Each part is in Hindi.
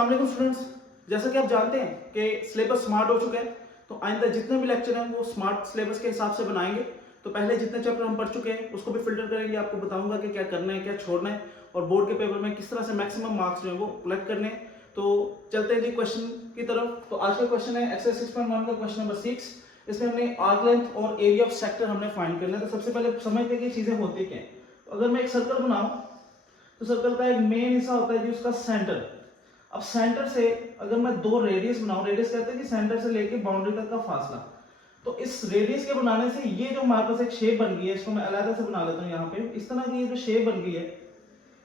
अस्सलाम वालेकुम स्टूडेंट्स। जैसा कि आप जानते हैं कि सिलेबस स्मार्ट हो चुका है, तो आइंदा जितने भी लेक्चर हैं वो स्मार्ट सिलेबस के हिसाब से बनाएंगे। तो पहले जितने चैप्टर हम पढ़ चुके हैं उसको भी फिल्टर करेंगे, आपको बताऊंगा कि क्या करना है क्या छोड़ना है और बोर्ड के पेपर में किस तरह से मैक्सिमम मार्क्स जो है वो कलेक्ट करने हैं। तो चलते हैं जी क्वेश्चन की तरफ। तो आज का क्वेश्चन है एक्सरसाइज 6.1 का क्वेश्चन नंबर 6। इसमें हमने आर्क लेंथ और एरिया ऑफ सेक्टर हमने फाइंड करना है। तो सबसे पहले समझते हैं कि चीजें होती क्या है। तो अगर मैं एक सर्कल बनाऊं तो सर्कल का एक मेन हिस्सा होता है जी उसका सेंटर। अब सेंटर से अगर मैं दो रेडियस बनाऊं, रेडियस कहते हैं कि सेंटर से लेके बाउंड्री तक का फासला। तो इस रेडियस के बनाने से ये जो हमारे पास एक शेप बन गई है, इसको मैं अलग से बना लेता हूं। यहाँ पे इस तरह की ये जो शेप बन गई है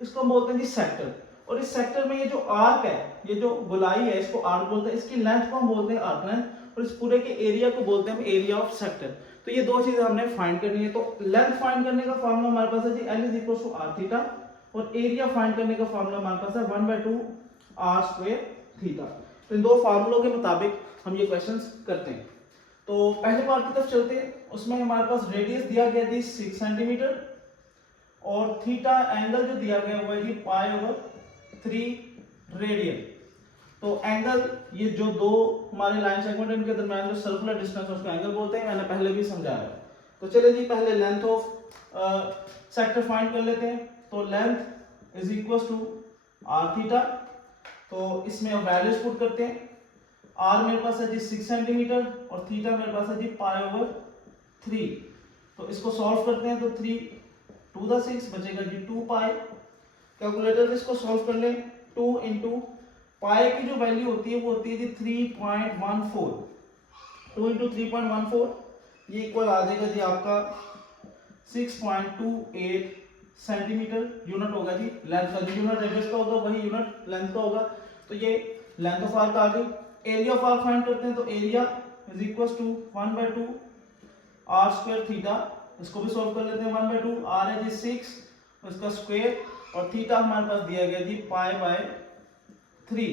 इसको हम बोलते हैं जी सेक्टर। और इस सेक्टर में ये जो आर्क है, ये जो गोलाई है, इसको आर्क बोलते हैं। इसकी लेंथ को हम बोलते हैं आर्क लेंथ और इस पूरे के एरिया को बोलते हैं हम एरिया ऑफ सेक्टर। तो ये दो चीजें हमने फाइंड करनी है। तो लेंथ फाइंड करने का फार्मूला हमारे पास है जी L is equal to r theta और एरिया फाइंड करने का फार्मूला हमारे पास है 1/2 आर स्क्वायर थीटा। तो इन दो फार्मूलों के मुताबिक हम ये क्वेश्चंस करते हैं। तो पहले पार्ट की तरफ चलते हैं। उसमें हमारे पास रेडियस दिया गया थी 6 सेंटीमीटर और थीटा एंगल जो दिया गया हुआ है जी π/3 रेडियन। तो एंगल ये जो दो हमारे लाइन सेगमेंट इनके दरमियान जो सर्कुलर डिस्टेंस है उसको एंगल बोलते हैं, मैंने पहले भी समझाया। तो चलिए जी पहले लेंथ ऑफ सेक्टर फाइंड कर लेते हैं। तो length is equal to r theta. तो इसमें वैल्यूज पुट करते हैं। आर मेरे पास है जी 6 सेंटीमीटर और थीटा मेरे पास है जी π/3। तो इसको सॉल्व करते हैं। तो 3 टू द 6 बचेगा जी 2 पाई। कैलकुलेटर में इसको सॉल्व कर लें। 2 इंटू पाई की जो वैल्यू होती है वो होती है जी 3.14। 2 इंटू 3.14 ये इक्वल आ जाएगा जी आपका 6.28 सेंटीमीटर। यूनिट होगा जी लेंथ का। जो यूनिट रेडियस का होगा वही यूनिट लेंथ का होगा। तो ये लेंथ ऑफ आर्क आ गई। एरिया ऑफ आर्क फाइंड करते हैं। तो area is equal to 1/2 r square theta. इसको भी सॉल्व कर लेते हैं। 1/2 आर है जी 6 इसका स्क्वायर और थीटा हमारे पास दिया गया जी π/3।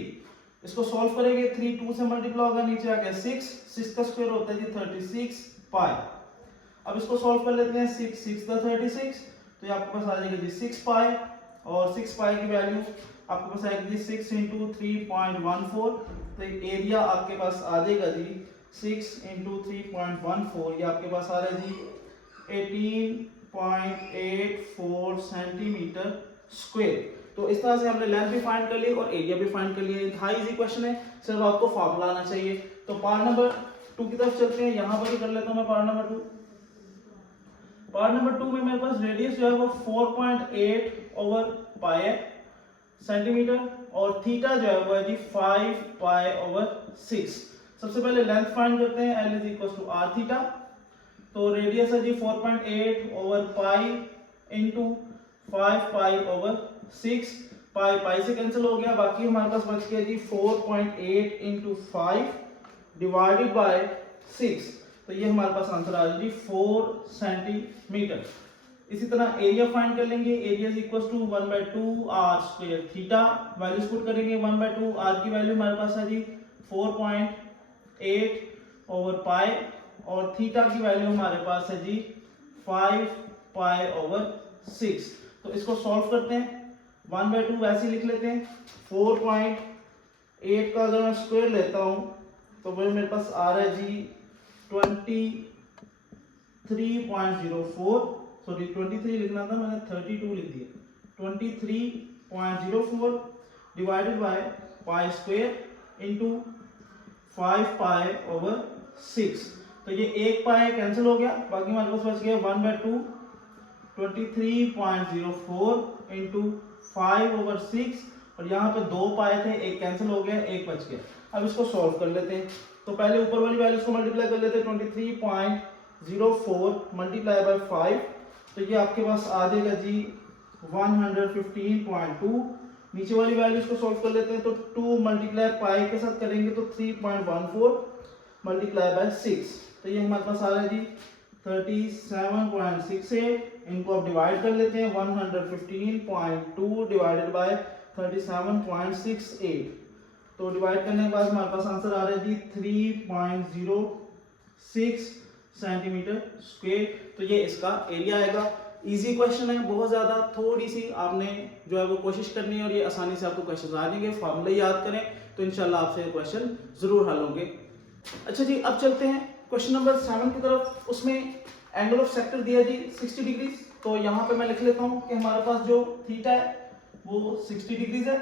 इसको सॉल्व करेंगे। 3 2 से मल्टीप्लाई होगा, नीचे आ गया 6 का स्क्वायर होता है जी 36 पाई। अब इसको सॉल्व कर लेते हैं। 6 6 का 36 तो ये आपके पास आ जाएगा जी 6 पाई और 6 पाई की वैल्यू आपके पास आएगी जी 6 इंटू 3.14। तो एरिया आपके पास आ जाएगा जी 6 इंटू 3.14 ये आपके पास आ रहा है जी 18.84 सेंटीमीटर स्क्वायर। तो इस तरह से हमने लेंथ भी फाइंड कर ली और एरिया भी फाइंड कर लिया। हाई इजी क्वेश्चन है, सिर्फ आपको फार्मूला आना चाहिए। तो पार्ट नंबर 2 की तरफ चलते हैं। यहां पर भी कर लेता हूं मैं पार्ट नंबर 2। पार्ट नंबर 2 में मेरे पास रेडियस जो है वो 4.8/पाई सेंटीमीटर और थीटा जो है वो है जी 5 π/6। सबसे पहले लेंथ फाइंड करते हैं। L is equal to r theta. तो रेडियस है जी 4.8/पाई इंटू 5 π/6। पाई पाई से कैंसिल हो गया, बाकी हमारे पास बच गया जी 4.8 इंटू 5 डिवाइडेड बाय 6। तो ये हमारे पास आंसर आ जाएगा जी 4 सेंटीमीटर। इसी तरह एरिया फाइंड कर लेंगे। Area is equal to 1/2 r square theta. Values put करेंगे। 1/2 आर की वैल्यू हमारे पास है जी 4.8/पाई और थीटा की वैल्यू हमारे पास है जी 5 π/6। तो इसको सॉल्व करते हैं। 1/2 वैसे ही लिख लेते हैं। 4.8 का अगर मैं स्क्वायर लेता हूं तो वो मेरे पास आ रहा है जी 23.04। सॉरी 23 लिखना था, मैंने 32 लिख दिया। 23.04 divided by pi square into 5 π/6। तो ये एक पाई कैंसिल हो गया, बाकी हमारे पास बच गया 1/2 23.04 इंटू 5/6 और यहाँ पे 2 पाए थे, एक कैंसिल हो गया, एक बच गया। अब इसको सॉल्व कर लेते हैं। तो पहले ऊपर वाली वैल्यूज को मल्टीप्लाई कर लेते हैं। 23.04 मल्टीप्लाई बाय 5 तो ये आपके पास आ जाएगा जी 115.2। नीचे वाली वैल्यूज को सॉल्व कर लेते हैं। तो 2 मल्टीप्लाई पाई के साथ करेंगे तो 3.14 मल्टीप्लाई बाय 6 तो ये हमारे पास आ रहा है जी 37.68। इनको अब डिवाइड कर लेते हैं। 115.2 डिवाइडेड बाय 37.68 तो डिवाइड करने के बाद हमारे पास आंसर आ रहा है जी 3.06 सेंटीमीटर स्क्वायर। तो ये इसका एरिया आएगा। इजी क्वेश्चन है, बहुत ज़्यादा, थोड़ी सी आपने जो है वो कोशिश करनी है और ये आसानी से आपको क्वेश्चन आ जाएंगे। फार्मूला याद करें तो इंशाल्लाह आपसे ये क्वेश्चन ज़रूर हल होंगे। अच्छा जी, अब चलते हैं क्वेश्चन नंबर 7 की तरफ। उसमें एंगल ऑफ सेक्टर दिया जी 60 डिग्री। तो यहाँ पे मैं लिख लेता हूँ कि हमारे पास जो थीटा है वो 60 डिग्रीज है।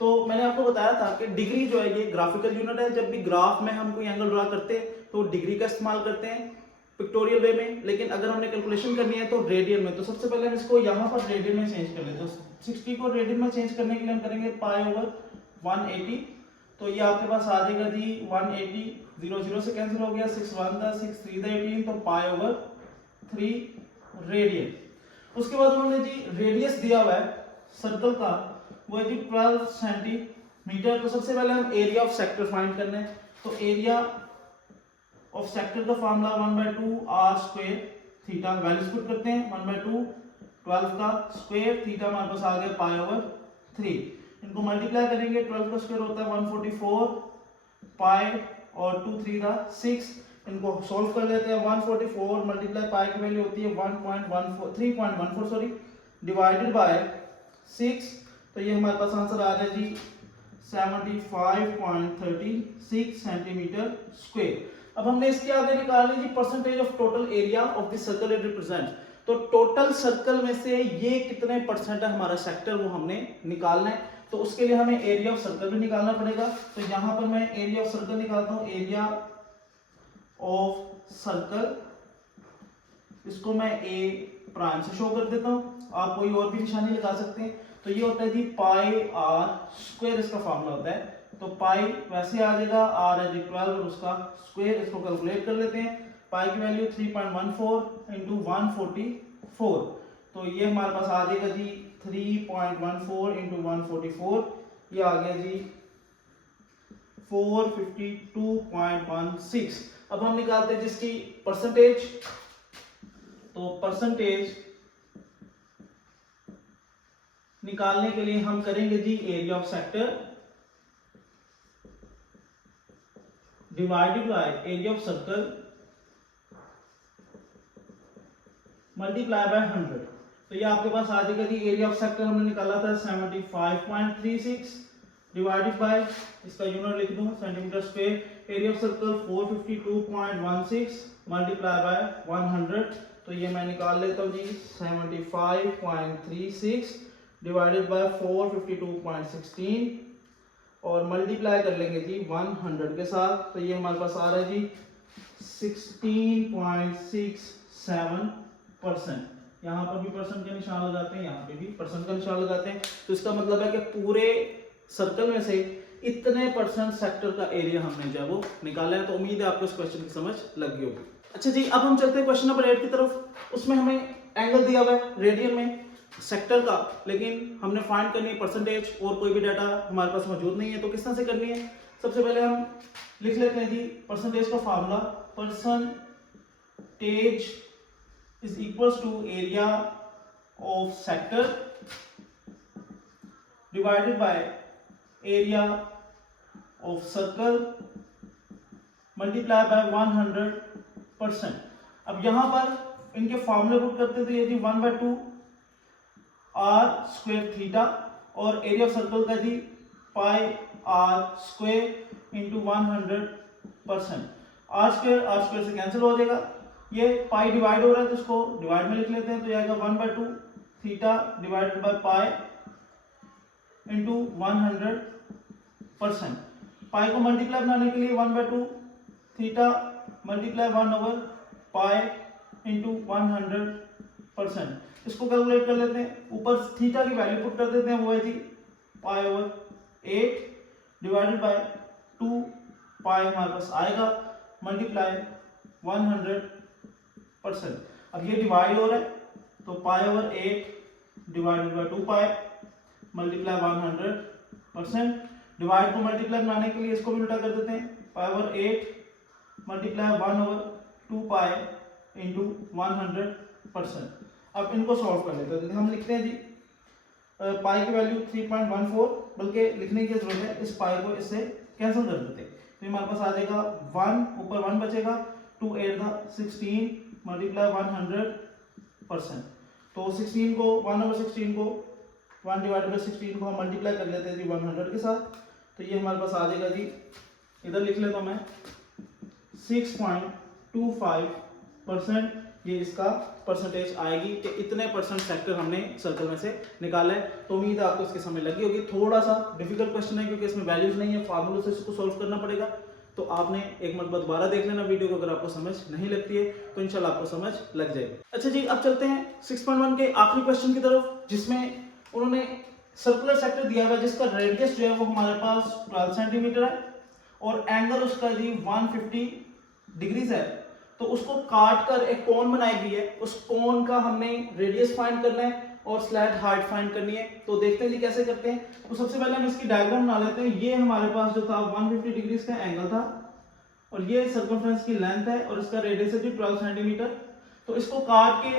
तो मैंने आपको बताया था कि डिग्री जो है ये ग्राफिकल यूनिट है। जब भी ग्राफ में हम कोई एंगल ड्रा करते हैं तो डिग्री का इस्तेमाल करते हैं पिक्टोरियल वे में, लेकिन अगर हमने कैलकुलेशन करनी है तो रेडियन में। तो सबसे पहले हम इसको यहाँ पर रेडियन में चेंज कर लेते हैं। 60 को रेडियन में चेंज करने के लिए हम करेंगे पाई ओवर 180। तो ये आपके पास आ जाएगा जी 180, 0 0 से कैंसिल हो गया, 6 1 था, 6 3 था 18, तो पाई ओवर 3 रेडियन। उसके बाद उन्होंने जी रेडियस दिया हुआ है सर्कल का, वो है जी 12 सेंटीमीटर। तो सबसे पहले हम एरिया ऑफ सेक्टर फाइंड करना है। तो एरिया ऑफ सेक्टर का formula 1/2 r square theta, values put करते हैं 1/2 12 का स्क्वायर थीटा हमारे पास आ गया पाई ओवर 3। इनको मल्टीप्लाई करेंगे, 12 का स्क्वायर होता है 144 पाई और 2 3 था 6। इनको सॉल्व कर लेते हैं। 144 मल्टीप्लाई पाई की वैल्यू होती है 1.14 3.14 सॉरी डिवाइडेड बाय 6। तो ये हमारे पास आंसर आ रहा है जी 75.36 सेंटीमीटर स्क्वायर। अब हमने इसके आगे निकालनी जी percentage of total area of the circle it represent. तो टोटल सर्कल में से ये कितने परसेंट है हमारा सेक्टर, वो हमने निकालना है। तो उसके लिए हमें एरिया ऑफ सर्कल भी निकालना पड़ेगा। तो यहां पर मैं एरिया ऑफ सर्कल निकालता हूं, एरिया ऑफ सर्कल, इसको मैं ए प्राइम से शो कर देता हूं। आप कोई और भी निशानी लगा सकते हैं। तो ये होता है जी पाई आर स्क्वायर, इसका फॉर्मूला होता है। तो पाई वैसे आ जाएगा, आर है जी 12 और उसका स्क्वायर, इसको कैलकुलेट कर लेते हैं। पाई की वैल्यू 3.14 इंटू 144। तो ये हमारे पास आ जाएगा जी 3.14 इंटू 144, ये आ गया जी 452.16। अब हम निकालते हैं जिसकी परसेंटेज। तो परसेंटेज निकालने के लिए हम करेंगे जी area of sector divided by area of circle multiply by 100। तो ये आपके पास आ जाएगा जी एरिया ऑफ सेक्टर हमने निकाला था 75.36 डिवाइडेड बाय, इसका यूनिट लिख दूं centimetre square, area of circle 452.16 multiply by 100। तो ये मैं निकाल लेता हूं जी 75.36 डिवाइडेड बाय 452.16 और मल्टीप्लाई कर लेंगे जी 100 के साथ। तो ये हमारे पास आ रहा है जी 16.67%। यहाँ पर भी परसेंट का निशान लगाते हैं, यहाँ पे भी परसेंट का निशान लगाते हैं। तो इसका मतलब है कि पूरे सर्कल में से इतने परसेंट सेक्टर का एरिया हमने जब वो निकाला है। तो उम्मीद है आपको इस क्वेश्चन की समझ लग गई होगी। अच्छा जी, अब हम चलते हैं क्वेश्चन नंबर 8 की तरफ। उसमें हमें एंगल दिया हुआ है रेडियन में सेक्टर का, लेकिन हमने फाइंड करनी है परसेंटेज और कोई भी डाटा हमारे पास मौजूद नहीं है। तो किस तरह से करनी है, सबसे पहले हम लिख लेते हैं जी परसेंटेज का formula. Percentage is equals to area of sector divided by area of circle multiply by 100%। अब यहां पर इनके फॉर्मूले पुट करते हैं। तो ये जी 1/2 आर स्क्वायर थीटा और एरिया ऑफ सर्कल का जी pi r square into 100%। R square से कैंसिल हो जाएगा, ये पाई डिवाइड हो रहा है तो इसको डिवाइड में लिख लेते हैं। तो ये आएगा 1/2 theta divided by pi into 100%। पाई को मल्टीप्लाई बनाने के लिए 1/2 थीटा मल्टीप्लाई 1/पाई इंटू 100%। इसको कैलकुलेट कर लेते हैं। ऊपर थीटा की वैल्यू पुट कर देते हैं, वो है जी पाई/8 डिवाइडेड बाय 2 पाई हमारे पास आएगा मल्टीप्लाई 100%। अब ये डिवाइड हो रहा है तो pi divided by 2 pi multiply 100%। Divide को मल्टीप्लाई बनाने के लिए इसको भी उल्टा कर देते हैं, पाई/8 मल्टीप्लाई 1/2 पाई इंटू 100%। अब इनको सॉल्व कर लेते हैं। हम लिखते हैं जी पाई की वैल्यू 3.14, बल्कि लिखने की जरूरत है, इस पाई को इससे कैंसिल कर देते हैं। तो हमारे पास आ जाएगा 1, ऊपर 1 बचेगा, 2 8 था 16 मल्टीप्लाई 100%। तो 16 को 1/16 को 1/16 को हम मल्टीप्लाई कर लेते हैं जी 100 के साथ, तो ये हमारे पास आ जाएगा जी, इधर लिख लेता हूँ मैं 6.25%, ये इसका परसेंटेज आएगी कि इतने परसेंट सेक्टर हमने सर्कल में से निकाला है। तो उम्मीद है आपको इसकी समझ लगी होगी। थोड़ा सा डिफिकल्ट क्वेश्चन है क्योंकि इसमें वैल्यूज नहीं है, फार्मूले से इसको सॉल्व करना पड़ेगा। तो आपने एक मरतबा दोबारा देख लेना वीडियो को, अगर आपको समझ नहीं लगती है तो इंशाल्लाह आपको समझ लग जाएगी। अच्छा जी, अब चलते हैं 6.1 के आखिरी क्वेश्चन की तरफ, जिसमें उन्होंने सर्कुलर सेक्टर दिया हुआ है जिसका रेडियस जो है वो हमारे पास 12 सेंटीमीटर है और एंगल उसका जी 150 डिग्रीज है। तो उसको काट कर एक कोन बनाई गई है, उस कोन का हमने रेडियस फाइंड करना है और स्लैट हाइट फाइंड करनी है। तो देखते हैं जी कैसे करते हैं। तो सबसे पहले हम इसकी डायग्राम बना लेते हैं। ये हमारे पास जो था 150 डिग्रीज का एंगल था और ये सर्कमफ्रेंस की लेंथ है और इसका रेडियस है जी 12 सेंटीमीटर। तो इसको काट के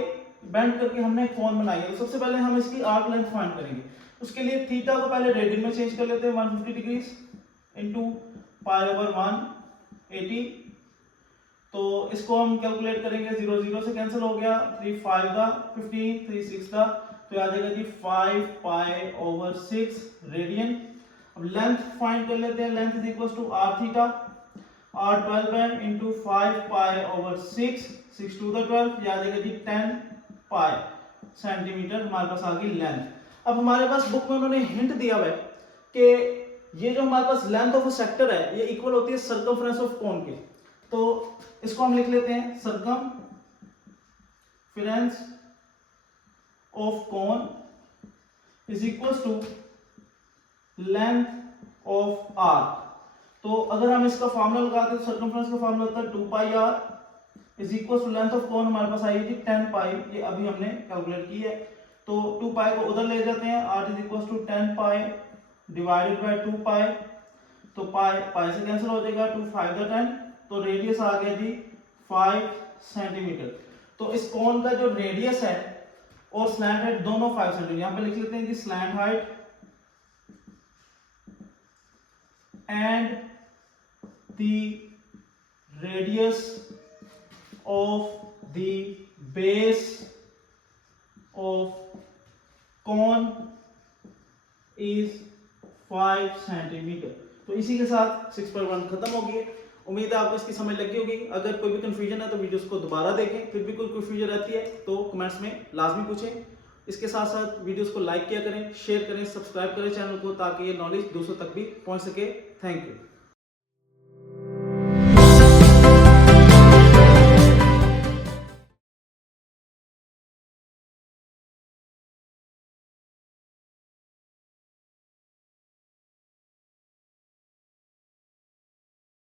बेंड करके हमने एक कोन बनाई है। तो सबसे पहले हम इसकी आर्क लेंथ फाइंड करेंगे। उसके लिए थीटा को पहले रेडियन में चेंज कर लेते हैं, 150 डिग्रीज इंटू π/180। तो इसको हम कैलकुलेट करेंगे, 0 0 से कैंसिल हो गया, 3 5 दा 15, 3 6 दा, तो आ जाएगा जी 5 π/6 रेडियन। अब लेंथ फाइंड कर लेते हैं, length is equal to r theta, r 12 है इंटू 5 π/6, 6 2 दा 12, ये आ जाएगा जी 10 पाई सेंटीमीटर हमारे पास आ गई लेंथ। अब हमारे पास बुक में उन्होंने हिंट दिया हुआ है कि ये जो हमारे पास लेंथ ऑफ अ सेक्टर है ये इक्वल होती है सर्कमफ्रेंस ऑफ कोन के। तो इसको हम लिख लेते हैं circumference of cone is equal to length of arc. तो अगर हम इसका फार्मूला लगाते हैं, सर्कमफ्रेंस का फार्मूला होता है 2πr is equal to length of cone हमारे पास आई थी 10 पाई, ये अभी हमने कैलकुलेट की है। तो 2 पाई को उधर ले जाते हैं, r is equal to 10 pi divided by 2 pi, तो पाई पाई से कैंसिल हो जाएगा, 2 5 दा 10, तो रेडियस आ गया जी 5 सेंटीमीटर। तो इस कोन का जो रेडियस है और स्लैंट हाइट दोनों 5 सेंटीमीटर, यहां पे लिख लेते हैं कि slant height and the radius of the base of cone is 5 centimetre. तो इसी के साथ 6.1 खत्म हो गई है। उम्मीद है आपको इसकी समझ लगी होगी। अगर कोई भी कंफ्यूजन है तो वीडियोस को दोबारा देखें, फिर भी कोई कंफ्यूजन रहती है तो कमेंट्स में लाजमी पूछें। इसके साथ साथ वीडियोस को लाइक किया करें, शेयर करें, सब्सक्राइब करें चैनल को, ताकि ये नॉलेज दूसरों तक भी पहुंच सके। Thank you.